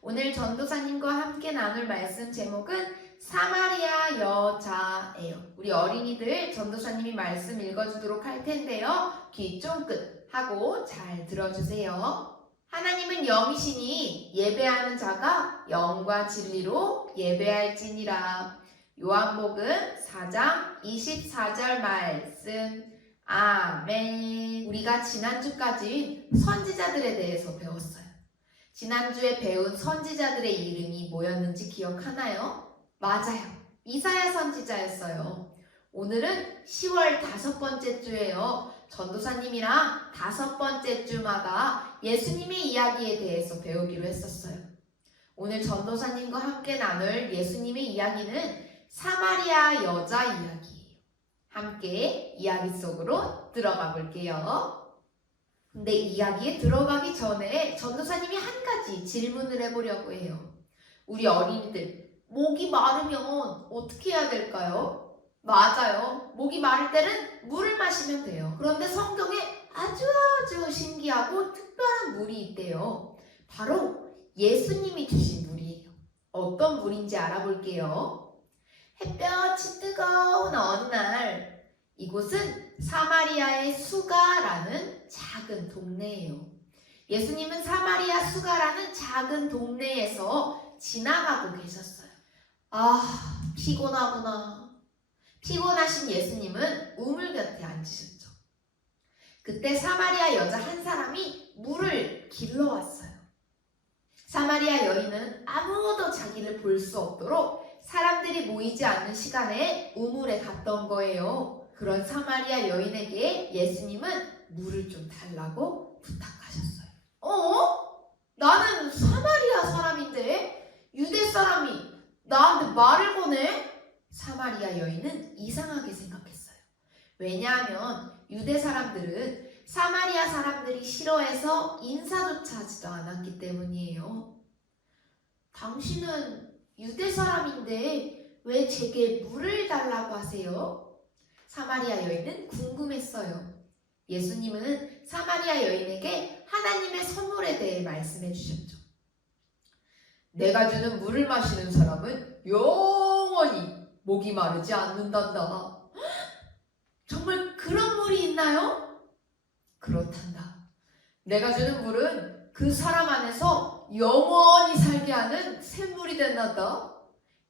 오늘 전도사님과 함께 나눌 말씀 제목은 사마리아 여자예요. 우리 어린이들 전도사님이 말씀 읽어주도록 할 텐데요. 귀 쫑긋 하고 잘 들어주세요. 하나님은 영이시니 예배하는 자가 영과 진리로 예배할지니라. 요한복음 4장 24절 말씀. 아멘. 우리가 지난주까지 선지자들에 대해서 배웠어요. 지난주에 배운 선지자들의 이름이 뭐였는지 기억하나요? 맞아요. 이사야 선지자였어요. 오늘은 10월 다섯 번째 주예요. 전도사님이랑 다섯 번째 주마다 예수님의 이야기에 대해서 배우기로 했었어요. 오늘 전도사님과 함께 나눌 예수님의 이야기는 사마리아 여자 이야기예요. 함께 이야기 속으로 들어가 볼게요. 근데 이야기에 들어가기 전에 전도사님이 한 가지 질문을 해보려고 해요. 우리 어린이들, 목이 마르면 어떻게 해야 될까요? 맞아요. 목이 마를 때는 물을 마시면 돼요. 그런데 성경에 아주 아주 신기하고 특별한 물이 있대요. 바로 예수님이 주신 물이에요. 어떤 물인지 알아볼게요. 햇볕이 뜨거운 어느 날 이곳은 사마리아의 수가라는 작은 동네예요. 예수님은 사마리아 수가라는 작은 동네에서 지나가고 계셨어요. 아, 피곤하구나. 피곤하신 예수님은 우물 곁에 앉으셨죠. 그때 사마리아 여자 한 사람이 물을 길러 왔어요. 사마리아 여인은 아무도 자기를 볼 수 없도록 사람들이 모이지 않는 시간에 우물에 갔던 거예요. 그런 사마리아 여인에게 예수님은 물을 좀 달라고 부탁하셨어요. 어? 나는 사마리아 사람인데 유대 사람이 나한테 말을 거네? 사마리아 여인은 이상하게 생각했어요. 왜냐하면 유대 사람들은 사마리아 사람들이 싫어해서 인사조차 하지도 않았기 때문이에요. 당신은 유대 사람인데 왜 제게 물을 달라고 하세요? 사마리아 여인은 궁금했어요. 예수님은 사마리아 여인에게 하나님의 선물에 대해 말씀해 주셨죠. 내가 주는 물을 마시는 사람은 영원히 목이 마르지 않는단다. 정말 그런 물이 있나요? 그렇단다. 내가 주는 물은 그 사람 안에서 영원히 살게 하는 샘물이 된단다.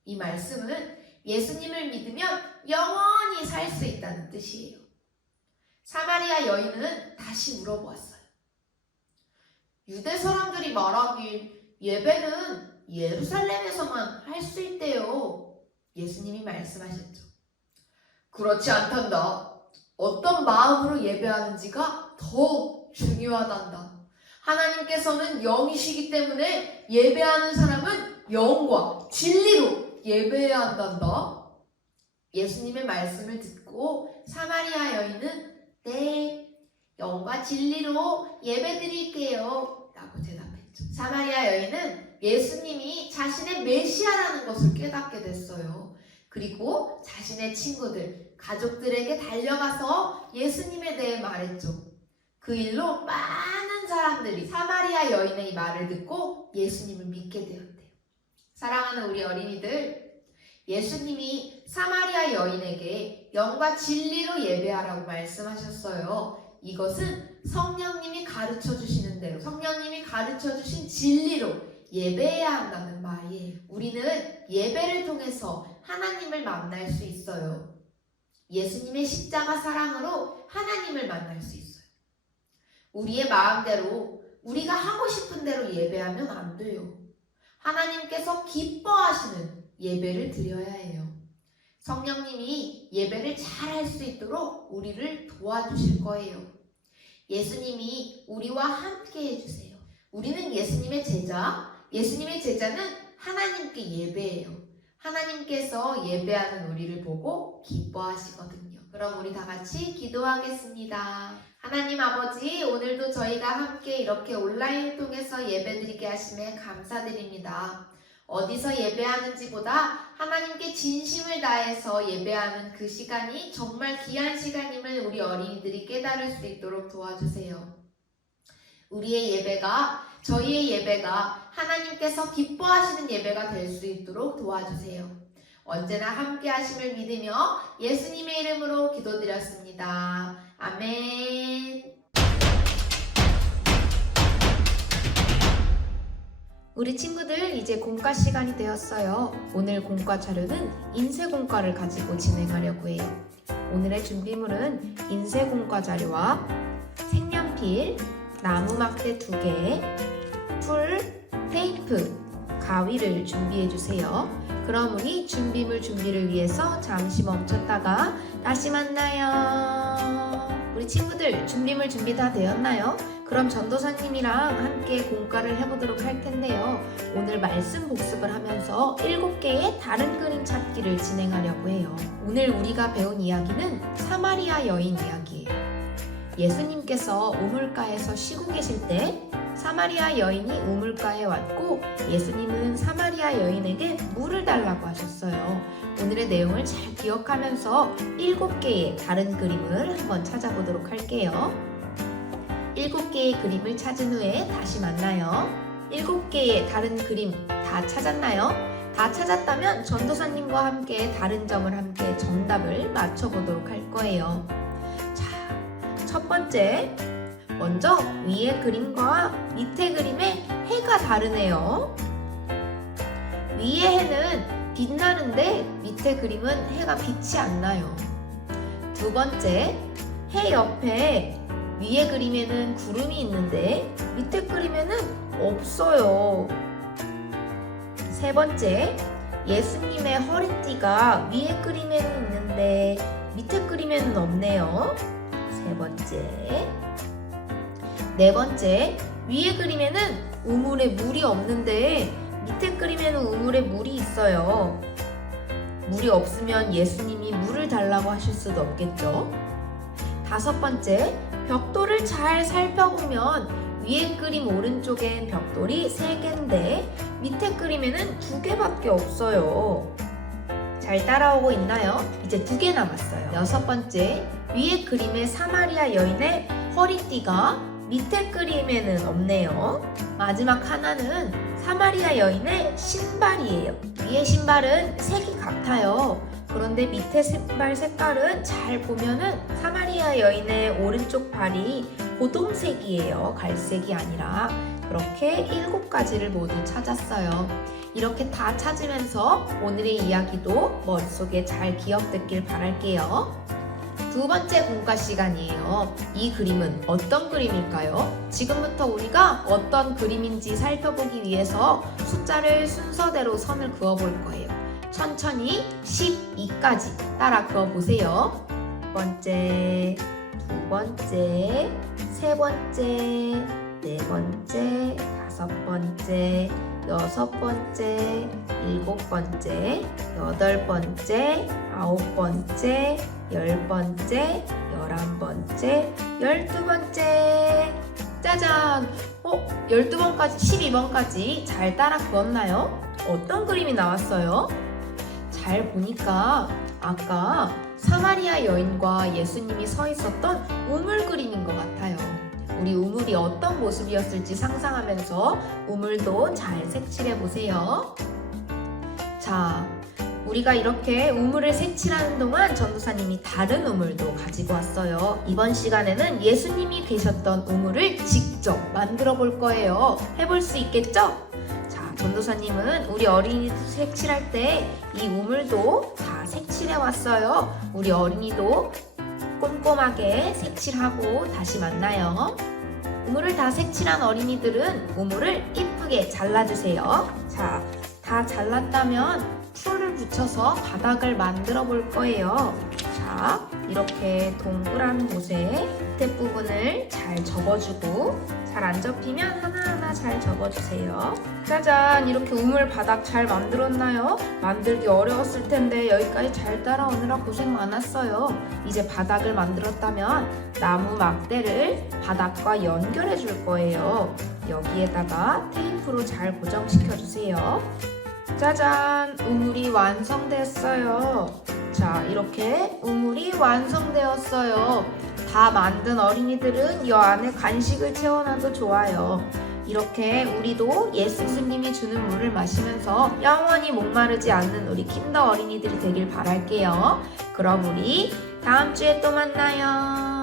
이 말씀은 예수님을 믿으면 영원히 살 수 있다는 뜻이에요. 사마리아 여인은 다시 물어보았어요. 유대 사람들이 말하길 예배는 예루살렘에서만 할 수 있대요. 예수님이 말씀하셨죠. 그렇지 않단다. 어떤 마음으로 예배하는지가 더 중요하단다. 하나님께서는 영이시기 때문에 예배하는 사람은 영과 진리로 예배해야 한단다. 예수님의 말씀을 듣고 사마리아 여인은 네, 영과 진리로 예배드릴게요. 라고 대답했죠. 사마리아 여인은 예수님이 자신의 메시아라는 것을 깨닫게 됐어요. 그리고 자신의 친구들, 가족들에게 달려가서 예수님에 대해 말했죠. 그 일로 많은 사람들이 사마리아 여인의 이 말을 듣고 예수님을 믿게 되었대요. 사랑하는 우리 어린이들, 예수님이 사마리아 여인에게 영과 진리로 예배하라고 말씀하셨어요. 이것은 성령님이 가르쳐 주시는 대로, 성령님이 가르쳐 주신 진리로 예배해야 한다는 말이에요. 우리는 예배를 통해서 하나님을 만날 수 있어요. 예수님의 십자가 사랑으로 하나님을 만날 수 있어요. 우리의 마음대로 우리가 하고 싶은 대로 예배하면 안 돼요. 하나님께서 기뻐하시는 예배를 드려야 해요. 성령님이 예배를 잘 할 수 있도록 우리를 도와주실 거예요. 예수님이 우리와 함께 해주세요. 우리는 예수님의 제자, 예수님의 제자는 하나님께 예배해요. 하나님께서 예배하는 우리를 보고 기뻐하시거든요. 그럼 우리 다 같이 기도하겠습니다. 하나님 아버지, 오늘도 저희가 함께 이렇게 온라인을 통해서 예배 드리게 하심에 감사드립니다. 어디서 예배하는지보다 하나님께 진심을 다해서 예배하는 그 시간이 정말 귀한 시간임을 우리 어린이들이 깨달을 수 있도록 도와주세요. 우리의 예배가 저희의 예배가 하나님께서 기뻐하시는 예배가 될 수 있도록 도와주세요. 언제나 함께 하심을 믿으며 예수님의 이름으로 기도드렸습니다. 아멘. 우리 친구들 이제 공과 시간이 되었어요. 오늘 공과 자료는 인쇄 공과를 가지고 진행하려고 해요. 오늘의 준비물은 인쇄 공과 자료와 색연필, 나무 막대 두 개, 풀, 테이프, 가위를 준비해 주세요. 그럼 우리 준비물 준비를 위해서 잠시 멈췄다가 다시 만나요. 우리 친구들 준비물 준비 다 되었나요? 그럼 전도사님이랑 함께 공과를 해보도록 할 텐데요. 오늘 말씀 복습을 하면서 7개의 다른 그림 찾기를 진행하려고 해요. 오늘 우리가 배운 이야기는 사마리아 여인 이야기예요. 예수님께서 우물가에서 쉬고 계실 때 사마리아 여인이 우물가에 왔고 예수님은 사마리아 여인에게 물을 달라고 하셨어요. 오늘의 내용을 잘 기억하면서 7개의 다른 그림을 한번 찾아보도록 할게요. 7개의 그림을 찾은 후에 다시 만나요. 7개의 다른 그림 다 찾았나요? 다 찾았다면 전도사님과 함께 다른 점을 함께 정답을 맞춰보도록 할 거예요. 자, 첫 번째. 먼저 위에 그림과 밑에 그림의 해가 다르네요. 위에 해는 빛나는데 밑에 그림은 해가 빛이 안 나요. 두 번째, 해 옆에 위에 그림에는 구름이 있는데 밑에 그림에는 없어요. 세 번째, 예수님의 허리띠가 위에 그림에는 있는데 밑에 그림에는 없네요. 세 번째. 네 번째, 위에 그림에는 우물에 물이 없는데 밑에 그림에는 우물에 물이 있어요. 물이 없으면 예수님이 물을 달라고 하실 수도 없겠죠. 다섯 번째, 벽돌을 잘 살펴보면 위에 그림 오른쪽엔 벽돌이 세 개인데 밑에 그림에는 두 개밖에 없어요. 잘 따라오고 있나요? 이제 두개 남았어요. 여섯 번째, 위에 그림의 사마리아 여인의 허리띠가 밑에 그림에는 없네요. 마지막 하나는 사마리아 여인의 신발이에요. 위에 신발은 색이 같아요. 그런데 밑에 신발 색깔은 잘 보면은 사마리아 여인의 오른쪽 발이 고동색이에요. 갈색이 아니라. 그렇게 일곱 가지를 모두 찾았어요. 이렇게 다 찾으면서 오늘의 이야기도 머릿속에 잘 기억됐길 바랄게요. 두 번째 공과 시간이에요. 이 그림은 어떤 그림일까요? 지금부터 우리가 어떤 그림인지 살펴보기 위해서 숫자를 순서대로 선을 그어볼 거예요. 천천히 12까지 따라 그어보세요. 첫 번째, 두 번째, 세 번째, 네 번째, 다섯 번째, 여섯 번째, 일곱 번째, 여덟 번째, 아홉 번째, 열 번째, 열한 번째, 열두 번째. 짜잔! 어? 12번까지, 12번까지 잘 따라 그었나요? 어떤 그림이 나왔어요? 잘 보니까 아까 사마리아 여인과 예수님이 서 있었던 우물 그림인 것 같아요. 우리 우물이 어떤 모습이었을지 상상하면서 우물도 잘 색칠해 보세요. 자, 우리가 이렇게 우물을 색칠하는 동안 전도사님이 다른 우물도 가지고 왔어요. 이번 시간에는 예수님이 계셨던 우물을 직접 만들어 볼 거예요. 해볼 수 있겠죠? 자, 전도사님은 우리 어린이도 색칠할 때 이 우물도 다 색칠해 왔어요. 우리 어린이도 꼼꼼하게 색칠하고 다시 만나요. 우물을 다 색칠한 어린이들은 우물을 이쁘게 잘라주세요. 자, 다 잘랐다면 풀을 붙여서 바닥을 만들어 볼 거예요. 자, 이렇게 동그란 곳에 밑에 부분을 잘 접어주고 잘 안 접히면 하나하나 잘 접어주세요. 짜잔! 이렇게 우물 바닥 잘 만들었나요? 만들기 어려웠을 텐데 여기까지 잘 따라오느라 고생 많았어요. 이제 바닥을 만들었다면 나무 막대를 바닥과 연결해 줄 거예요. 여기에다가 테이프로 잘 고정시켜 주세요. 짜잔! 우물이 완성됐어요. 자, 이렇게 우물이 완성되었어요. 다 만든 어린이들은 이 안에 간식을 채워놔도 좋아요. 이렇게 우리도 예수님이 주는 물을 마시면서 영원히 목마르지 않는 우리 킨더 어린이들이 되길 바랄게요. 그럼 우리 다음 주에 또 만나요.